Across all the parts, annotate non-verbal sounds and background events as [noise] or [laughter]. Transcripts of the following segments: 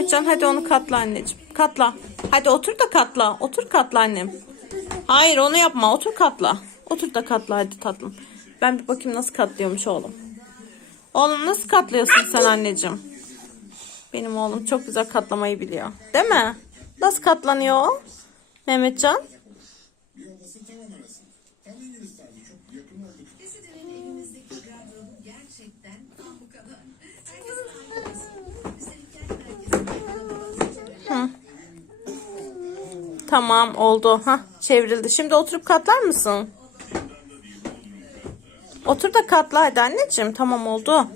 Mehmetcan hadi onu katla anneciğim. Katla. Hadi otur da katla. Otur katla annem. Hayır onu yapma. Otur katla. Otur da katla hadi tatlım. Ben bir bakayım nasıl katlıyormuş oğlum. Oğlum nasıl katlıyorsun sen anneciğim? Benim oğlum çok güzel katlamayı biliyor. Değil mi? Nasıl katlanıyor o? Mehmetcan? Tamam oldu. Ha çevrildi. Şimdi oturup katlar mısın? Otur da katla hadi anneciğim. Tamam oldu.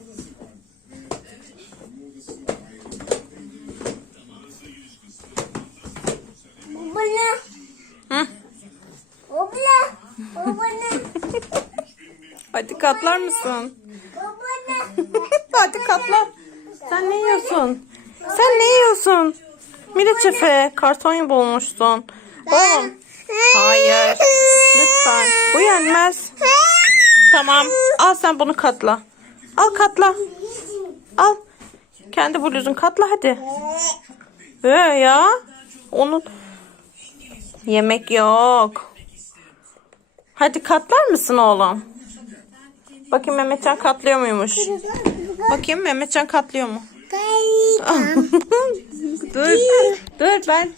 Bana. Hı. Abla. Bana. Hadi katlar mısın? Bana. [laughs] hadi katla. Sen ne yiyorsun? Sen ne yiyorsun? Miraç Efe karton bulmuşsun. Oğlum. Hayır. Lütfen. Bu yenmez. Tamam. Al sen bunu katla. Al katla. Al. Kendi bluzun katla hadi. Ee ya. Onun yemek yok. Hadi katlar mısın oğlum? Bakayım Mehmetcan katlıyor muymuş? Bakayım Mehmetcan katlıyor mu? [laughs] dur. Dur ben